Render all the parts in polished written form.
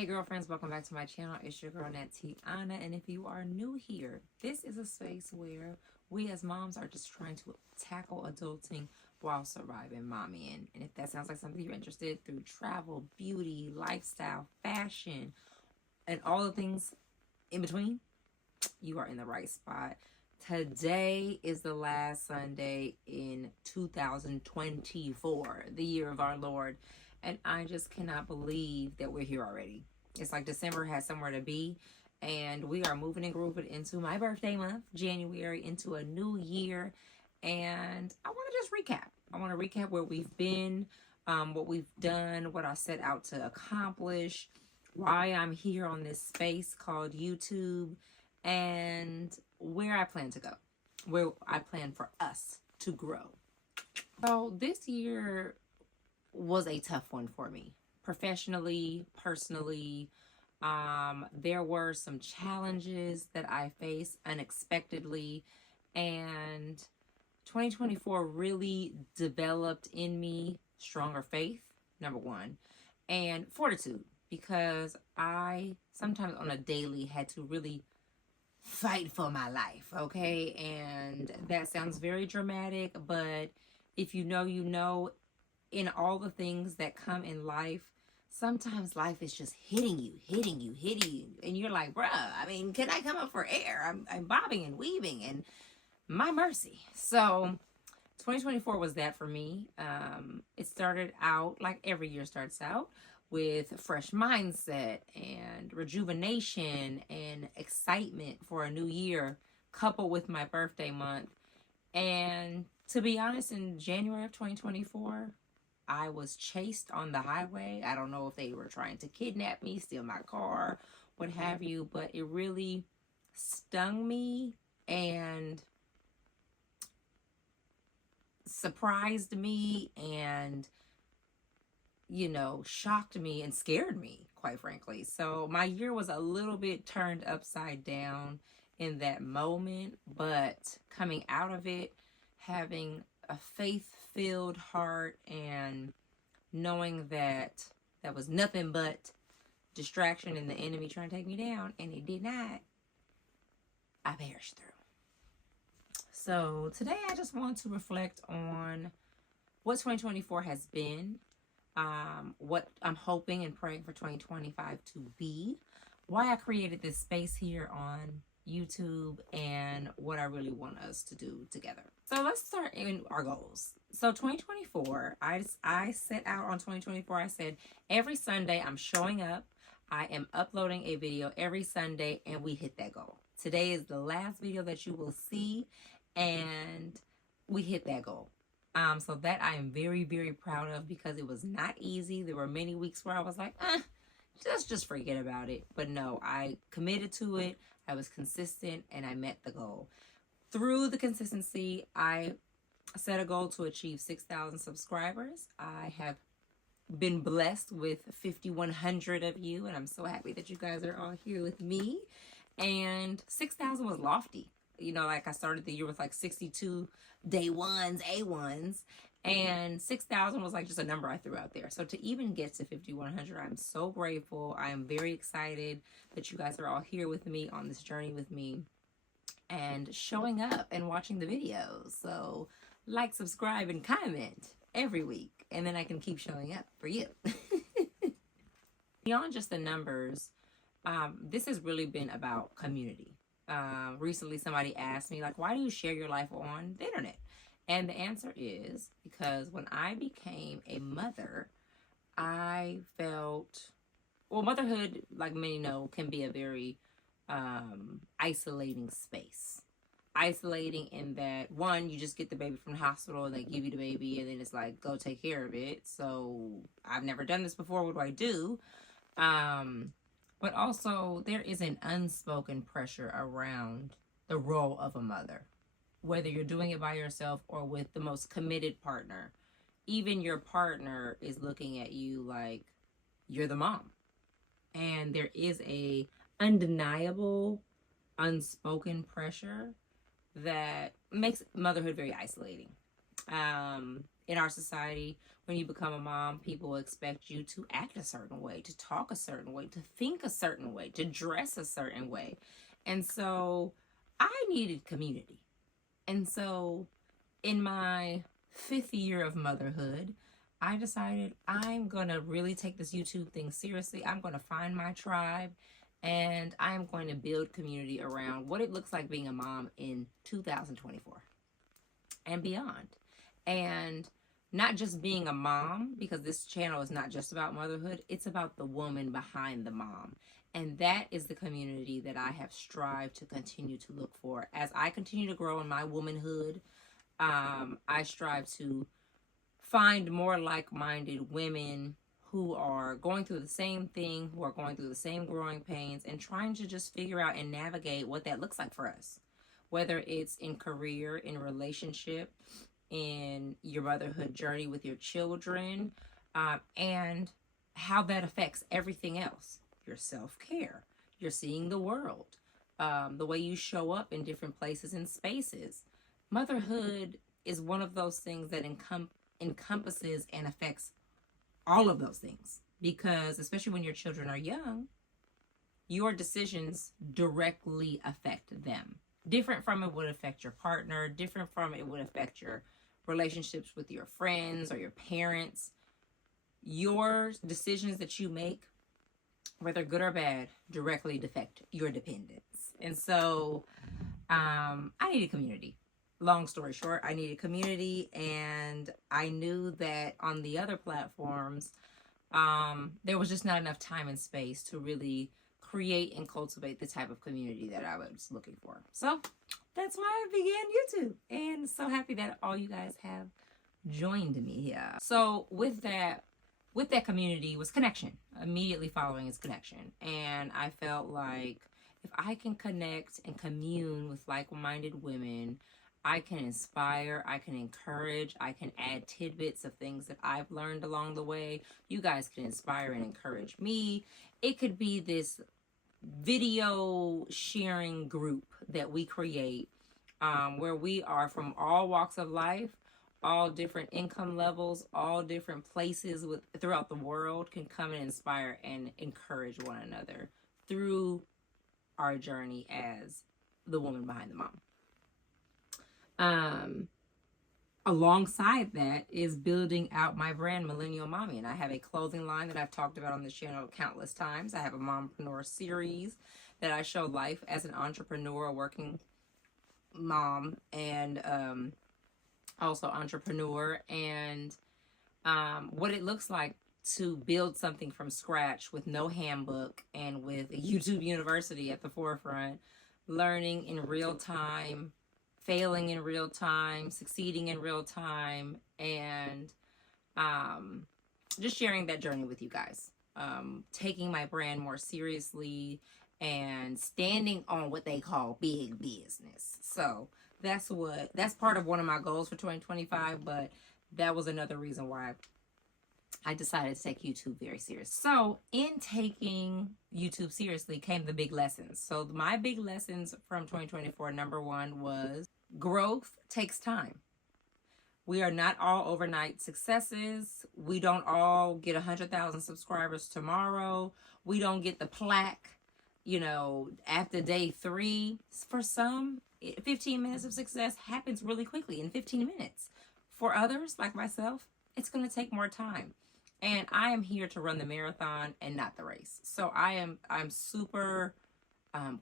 Hey girlfriends, welcome back to my channel. It's your girl Nateanah, and if you are new here, this is a space where we as moms are just trying to tackle adulting while surviving mommying. And if that sounds like something you're interested through travel, beauty, lifestyle, fashion, and all the things in between, you are in the right spot. Today is the last Sunday in 2024, the year of our Lord. And I just cannot believe that we're here already. It's like December has somewhere to be. And we are moving and grooving into my birthday month, January, into a new year. And I want to just recap. I want to recap where we've been, what we've done, what I set out to accomplish, why I'm here on this space called YouTube, and where I plan to go, where I plan for us to grow. So this year was a tough one for me, professionally, personally. There were some challenges that I faced unexpectedly, and 2024 really developed in me stronger faith, number one, and fortitude, because I sometimes on a daily had to really fight for my life, okay? And that sounds very dramatic, but if you know, you know. In all the things that come in life, sometimes life is just hitting you, and you're like, bruh, I mean, can I come up for air? I'm bobbing and weaving, and my mercy. So 2024 was that for me. It started out like every year starts out, with a fresh mindset and rejuvenation and excitement for a new year, coupled with my birthday month. And to be honest, in January of 2024, I was chased on the highway. I don't know if they were trying to kidnap me, steal my car, what have you, but it really stung me and surprised me and, shocked me and scared me, quite frankly. So my year was a little bit turned upside down in that moment, but coming out of it, having a faith-filled heart and knowing that that was nothing but distraction and the enemy trying to take me down, and it did not, I perished through. So today I just want to reflect on what 2024 has been, what I'm hoping and praying for 2025 to be, why I created this space here on YouTube, and what I really want us to do together. So let's start in our goals. So 2024, I set out on 2024. I said every Sunday I'm showing up. I am uploading a video every Sunday, and we hit that goal. Today is the last video that you will see, and we hit that goal. So that I am very, very proud of, because it was not easy. There were many weeks where I was like, just forget about it. But no, I committed to it. I was consistent, and I met the goal. Through the consistency, I set a goal to achieve 6,000 subscribers. I have been blessed with 5,100 of you, and I'm so happy that you guys are all here with me. And 6,000 was lofty. Like I started the year with like 62 day ones, A1s, and 6,000 was like just a number I threw out there. So to even get to 5,100, I'm so grateful. I am very excited that you guys are all here with me on this journey with me and showing up and watching the videos. So like, subscribe, and comment every week, and then I can keep showing up for you. Beyond just the numbers, this has really been about community. Recently somebody asked me, like, why do you share your life on the internet? And the answer is because when I became a mother, I felt, well, motherhood, like many know, can be a very isolating space. Isolating in that, one, you just get the baby from the hospital and they give you the baby, and then it's like, go take care of it. So I've never done this before. What do I do? But also there is an unspoken pressure around the role of a mother, whether you're doing it by yourself or with the most committed partner. Even your partner is looking at you like you're the mom. And there is a undeniable, unspoken pressure that makes motherhood very isolating. In our society, when you become a mom, people expect you to act a certain way, to talk a certain way, to think a certain way, to dress a certain way. And so I needed community. And so in my 5th year of motherhood, I decided I'm going to really take this YouTube thing seriously. I'm going to find my tribe, and I'm going to build community around what it looks like being a mom in 2024 and beyond. And not just being a mom, because this channel is not just about motherhood, it's about the woman behind the mom. And that is the community that I have strived to continue to look for. As I continue to grow in my womanhood, I strive to find more like-minded women who are going through the same thing, who are going through the same growing pains, and trying to just figure out and navigate what that looks like for us. Whether it's in career, in relationship, in your motherhood journey with your children, and how that affects everything else. Your self-care, you're seeing the world, the way you show up in different places and spaces. Motherhood is one of those things that encompasses and affects all of those things, because especially when your children are young, your decisions directly affect them. Different from it would affect your partner, different from it would affect your relationships with your friends or your parents. Your decisions that you make, whether good or bad, directly affect your dependents. And so I needed community. Long story short, I needed community, and I knew that on the other platforms, there was just not enough time and space to really create and cultivate the type of community that I was looking for. So that's why I began YouTube, and so happy that all you guys have joined me here. So with that community was connection. Immediately following is connection. And I felt like if I can connect and commune with like-minded women, I can inspire, I can encourage, I can add tidbits of things that I've learned along the way. You guys can inspire and encourage me. It could be this video sharing group that we create, where we are from all walks of life, all different income levels, all different places throughout the world, can come and inspire and encourage one another through our journey as the woman behind the mom. Alongside that is building out my brand, Millennial Mommyin. I have a clothing line that I've talked about on this channel countless times. I have a mompreneur series that I show life as an entrepreneur, working mom, and also entrepreneur, and what it looks like to build something from scratch with no handbook and with a YouTube university at the forefront, learning in real time, failing in real time, succeeding in real time, and just sharing that journey with you guys. Taking my brand more seriously and standing on what they call big business. So that's part of one of my goals for 2025, but that was another reason why I decided to take YouTube very serious. So in taking YouTube seriously came the big lessons. So my big lessons from 2024, number one was growth takes time. We are not all overnight successes. We don't all get 100,000 subscribers tomorrow. We don't get the plaque, after day 3. For some, 15 minutes of success happens really quickly in 15 minutes. For others, like myself, it's going to take more time. And I am here to run the marathon and not the race. So I'm super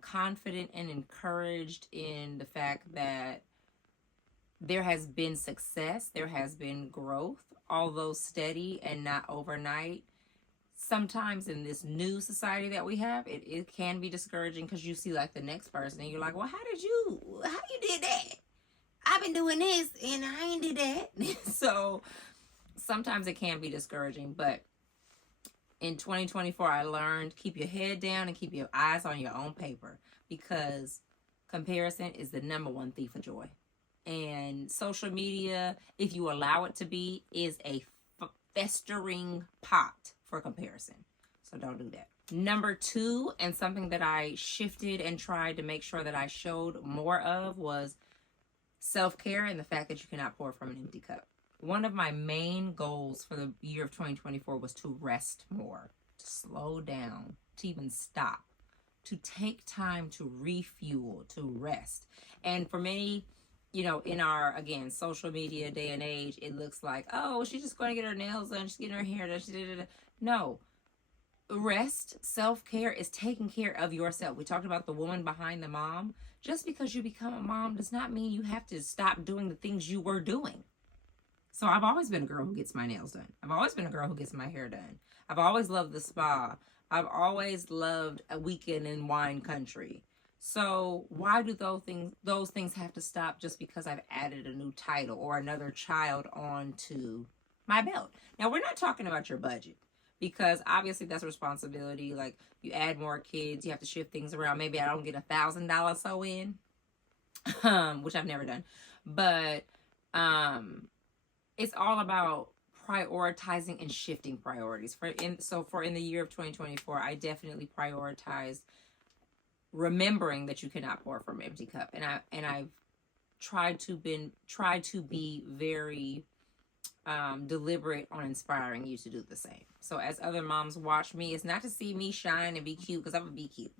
confident and encouraged in the fact that there has been success, there has been growth, although steady and not overnight. Sometimes in this new society that we have, it can be discouraging, because you see like the next person and you're like, well, how you did that? I've been doing this and I ain't did that. So sometimes it can be discouraging, but in 2024, I learned keep your head down and keep your eyes on your own paper, because comparison is the number one thief of joy. And social media, if you allow it to be, is a festering pot for comparison. So don't do that. Number two, and something that I shifted and tried to make sure that I showed more of, was self-care and the fact that you cannot pour from an empty cup. one of my main goals for the year of 2024 was to rest more, to slow down, to even stop, to take time to refuel, to rest. And for many, you know, in our, again, social media day and age, it looks like, oh, she's just going to get her nails done, she's getting her hair done. No. Rest, self-care is taking care of yourself. We talked about the woman behind the mom. Just because you become a mom does not mean you have to stop doing the things you were doing. So I've always been a girl who gets my nails done. I've always been a girl who gets my hair done. I've always loved the spa. I've always loved a weekend in wine country. So why do those things have to stop just because I've added a new title or another child onto my belt? Now, we're not talking about your budget, because obviously that's a responsibility. Like, you add more kids, you have to shift things around. Maybe I don't get $1,000 sew in, which I've never done. But it's all about prioritizing and shifting priorities. For in the year of 2024, I definitely prioritized remembering that you cannot pour from an empty cup, and I've tried to be very deliberate on inspiring you to do the same. So as other moms watch me, it's not to see me shine and be cute, because I'm gonna be cute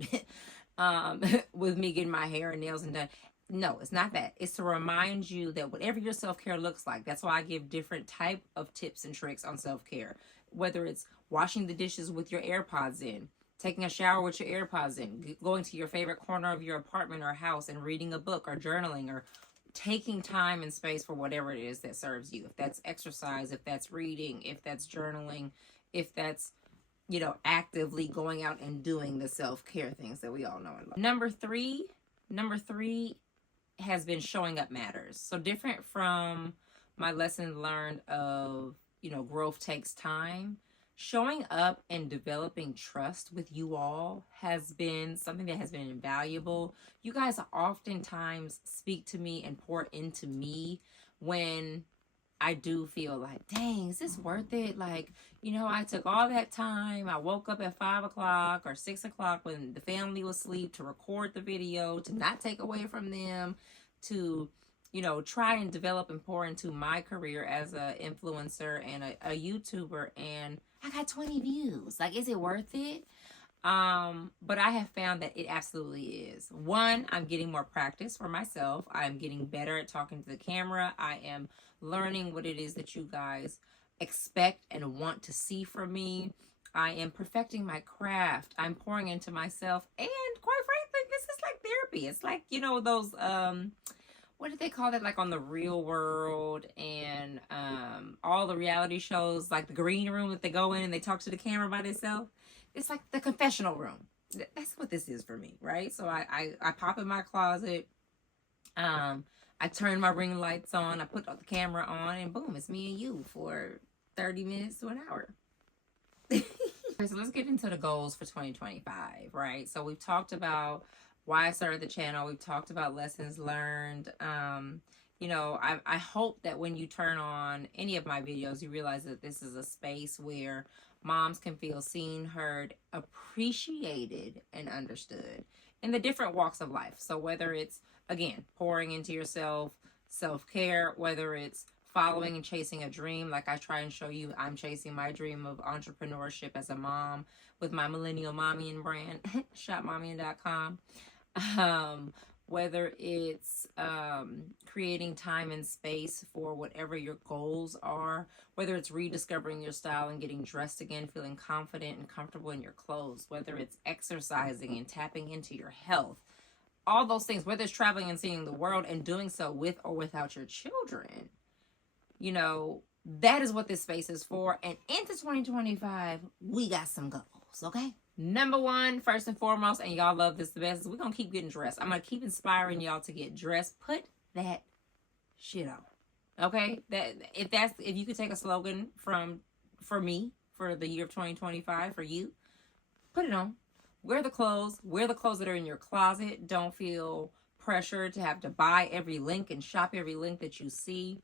with me getting my hair and nails and done. No, it's not that. It's to remind you that whatever your self-care looks like, that's why I give different type of tips and tricks on self-care. Whether it's washing the dishes with your AirPods in, taking a shower with your AirPods in, going to your favorite corner of your apartment or house and reading a book or journaling, or taking time and space for whatever it is that serves you. If that's exercise, if that's reading, if that's journaling, if that's, you know, actively going out and doing the self-care things that we all know and love. Number three has been showing up matters. So different from my lesson learned of, you know, growth takes time. Showing up and developing trust with you all has been something that has been invaluable. You guys oftentimes speak to me and pour into me when I do feel like, dang, is this worth it? Like, you know, I took all that time. I woke up at 5 o'clock or 6 o'clock when the family was asleep to record the video, to not take away from them, to, you know, try and develop and pour into my career as an influencer and a YouTuber, and I got 20 views. Like, is it worth it? But I have found that it absolutely is. One, I'm getting more practice for myself. I'm getting better at talking to the camera. I am learning what it is that you guys expect and want to see from me. I am perfecting my craft. I'm pouring into myself. And quite frankly, this is like therapy. It's like, you know, those, what did they call that? Like on The Real World and all the reality shows, like the green room that they go in and they talk to the camera by themselves. It's like the confessional room. That's what this is for me, right? So I pop in my closet. I turn my ring lights on. I put the camera on, and boom, it's me and you for 30 minutes to an hour. So let's get into the goals for 2025, right? So we've talked about why I started the channel. We've talked about lessons learned. You know, I hope that when you turn on any of my videos, you realize that this is a space where moms can feel seen, heard, appreciated, and understood in the different walks of life. So whether it's, again, pouring into yourself, self-care, whether it's following and chasing a dream, like I try and show you, I'm chasing my dream of entrepreneurship as a mom with my Millennial Mommyin brand, shopmommyin.com. Whether it's creating time and space for whatever your goals are, whether it's rediscovering your style and getting dressed again, feeling confident and comfortable in your clothes, whether it's exercising and tapping into your health, all those things, whether it's traveling and seeing the world and doing so with or without your children, you know, that is what this space is for. And into 2025, we got some goals, okay? Number one, first and foremost, and y'all love this the best, is we're going to keep getting dressed. I'm going to keep inspiring y'all to get dressed. Put that shit on, okay? If you could take a slogan for me, for the year of 2025, for you, put it on. Wear the clothes that are in your closet. Don't feel pressured to have to buy every link and shop every link that you see.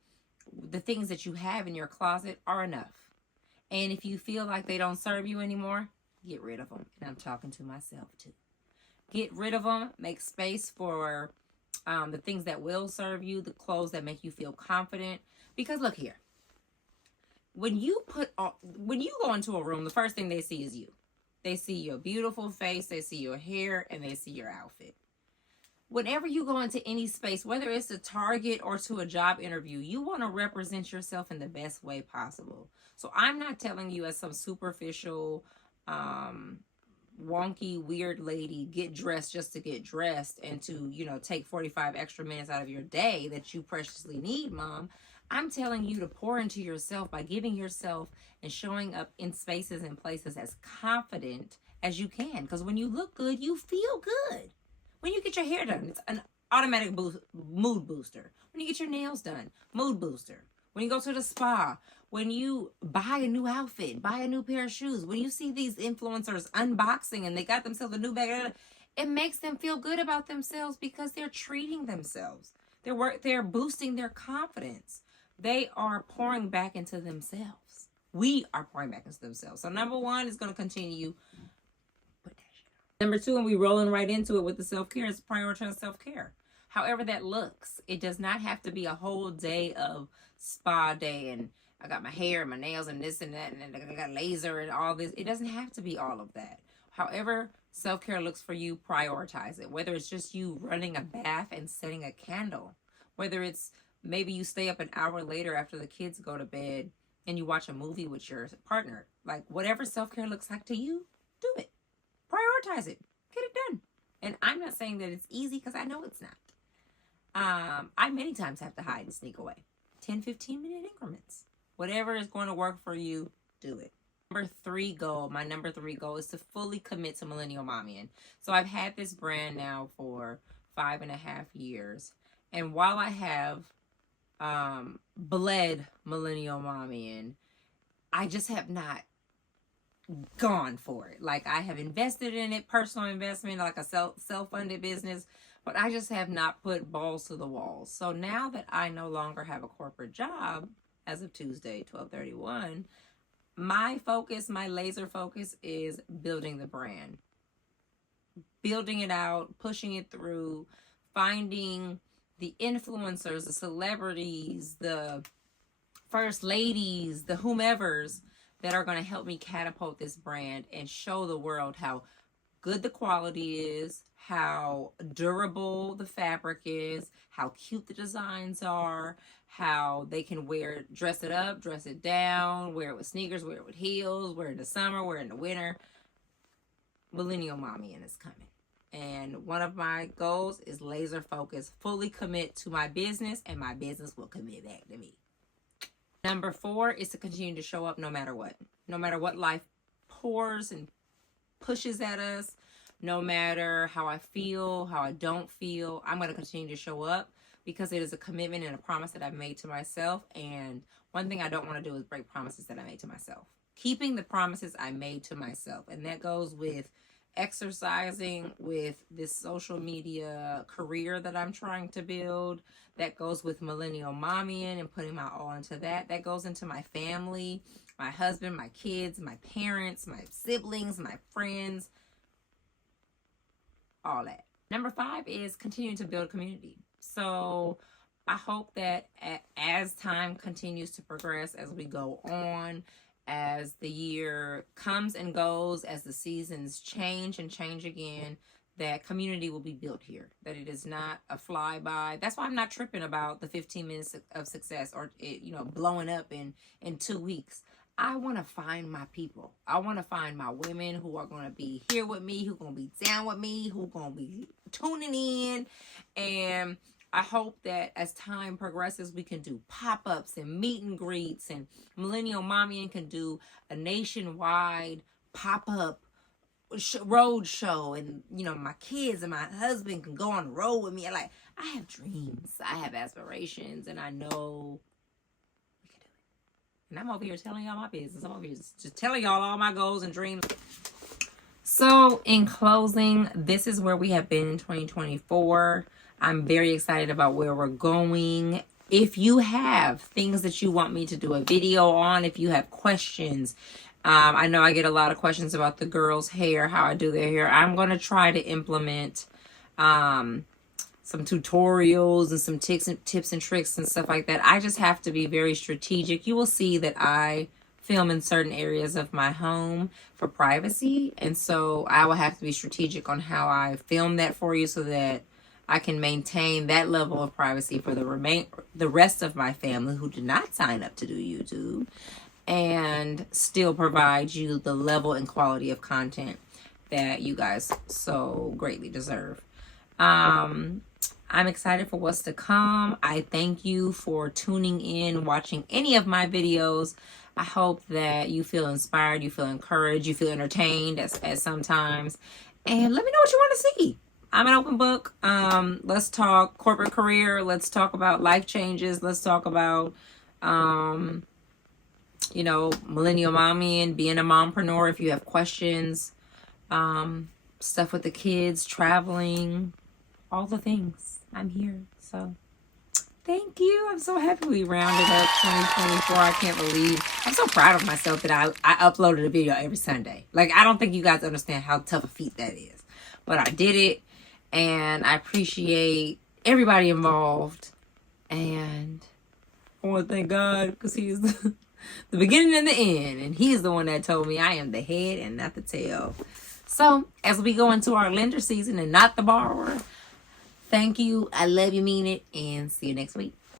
The things that you have in your closet are enough. And if you feel like they don't serve you anymore, get rid of them. And I'm talking to myself too. Get rid of them. Make space for the things that will serve you, the clothes that make you feel confident. Because look here, when you go into a room, the first thing they see is you. They see your beautiful face, they see your hair, and they see your outfit. Whenever you go into any space, whether it's a Target or to a job interview, you want to represent yourself in the best way possible. So I'm not telling you as some superficial, wonky, weird lady, get dressed just to get dressed and to, take 45 extra minutes out of your day that you preciously need, Mom. I'm telling you to pour into yourself by giving yourself and showing up in spaces and places as confident as you can. Because when you look good, you feel good. When you get your hair done, it's an automatic mood booster. When you get your nails done, mood booster. When you go to the spa, when you buy a new outfit, buy a new pair of shoes, when you see these influencers unboxing and they got themselves a new bag, it makes them feel good about themselves because they're treating themselves. They're boosting their confidence. They are pouring back into themselves. We are pouring back into themselves. So number one is going to continue. Number two, and we rolling right into it with the self-care, is prioritize self-care. However that looks, it does not have to be a whole day of spa day and I got my hair and my nails and this and that and I got laser and all this. It doesn't have to be all of that. However self-care looks for you, prioritize it. Whether it's just you running a bath and setting a candle, whether it's maybe you stay up an hour later after the kids go to bed and you watch a movie with your partner. Like whatever self-care looks like to you, do it. Prioritize it. Get it done. And I'm not saying that it's easy because I know it's not. I many times have to hide and sneak away. 10, 15-minute increments. Whatever is going to work for you, do it. My number three goal is to fully commit to Millennial Mommyin. So I've had this brand now for 5.5 years. And while I have bled Millennial Mommyin, I just have not gone for it. Like I have invested in it, personal investment, like a self-funded business, but I just have not put balls to the walls. So now that I no longer have a corporate job as of Tuesday, 12/31, my laser focus is building the brand, building it out, pushing it through, finding the influencers, the celebrities, the first ladies, the whomevers that are going to help me catapult this brand and show the world how good the quality is, how durable the fabric is, how cute the designs are, how they can dress it up, dress it down, wear it with sneakers, wear it with heels, wear it in the summer, wear it in the winter. Millennial Mommyin is coming. And one of my goals is laser focus, fully commit to my business, and my business will commit back to me. Number four is to continue to show up no matter what. No matter what life pours and pushes at us, no matter how I feel, how I don't feel, I'm going to continue to show up because it is a commitment and a promise that I've made to myself. And one thing I don't want to do is break promises that I made to myself. Keeping the promises I made to myself. And that goes with exercising, with this social media career that I'm trying to build. That goes with Millennial Mommyin and putting my all into that. That goes into my family, my husband, my kids, my parents, my siblings, my friends, all that. Number five is continuing to build community. So I hope that as time continues to progress, as we go on, as the year comes and goes, as the seasons change and change again, that community will be built here, that it is not a flyby. That's why I'm not tripping about the 15 minutes of success or it, blowing up in 2 weeks. I want to find my people. I want to find my women who are going to be here with me, who are going to be down with me, who are going to be tuning in. And I hope that as time progresses, we can do pop-ups and meet and greets, and Millennial Mommyin can do a nationwide pop-up road show, and my kids and my husband can go on the road with me. I have dreams, I have aspirations, and I know we can do it. And I'm over here telling y'all my business. I'm over here just telling y'all all my goals and dreams. So in closing, this is where we have been in 2024. I'm very excited about where we're going. If you have things that you want me to do a video on, if you have questions, I know I get a lot of questions about the girls' hair, how I do their hair. I'm going to try to implement some tutorials and some tips and tricks and stuff like that. I just have to be very strategic. You will see that I film in certain areas of my home for privacy, and so I will have to be strategic on how I film that for you so that I can maintain that level of privacy for the rest of my family who did not sign up to do YouTube, and still provide you the level and quality of content that you guys so greatly deserve. I'm excited for what's to come. I thank you for tuning in, watching any of my videos. I hope that you feel inspired, you feel encouraged, you feel entertained at sometimes. And let me know what you want to see. I'm an open book. Let's talk corporate career. Let's talk about life changes. Let's talk about, Millennial Mommyin, being a mompreneur. If you have questions, stuff with the kids, traveling, all the things. I'm here. So thank you. I'm so happy we rounded up 2024. I can't believe. I'm so proud of myself that I uploaded a video every Sunday. Like, I don't think you guys understand how tough a feat that is. But I did it. And I appreciate everybody involved. And I want to thank God because He is the beginning and the end. And He is the one that told me I am the head and not the tail. So, as we go into our lender season and not the borrower, thank you. I love you, mean it. And see you next week.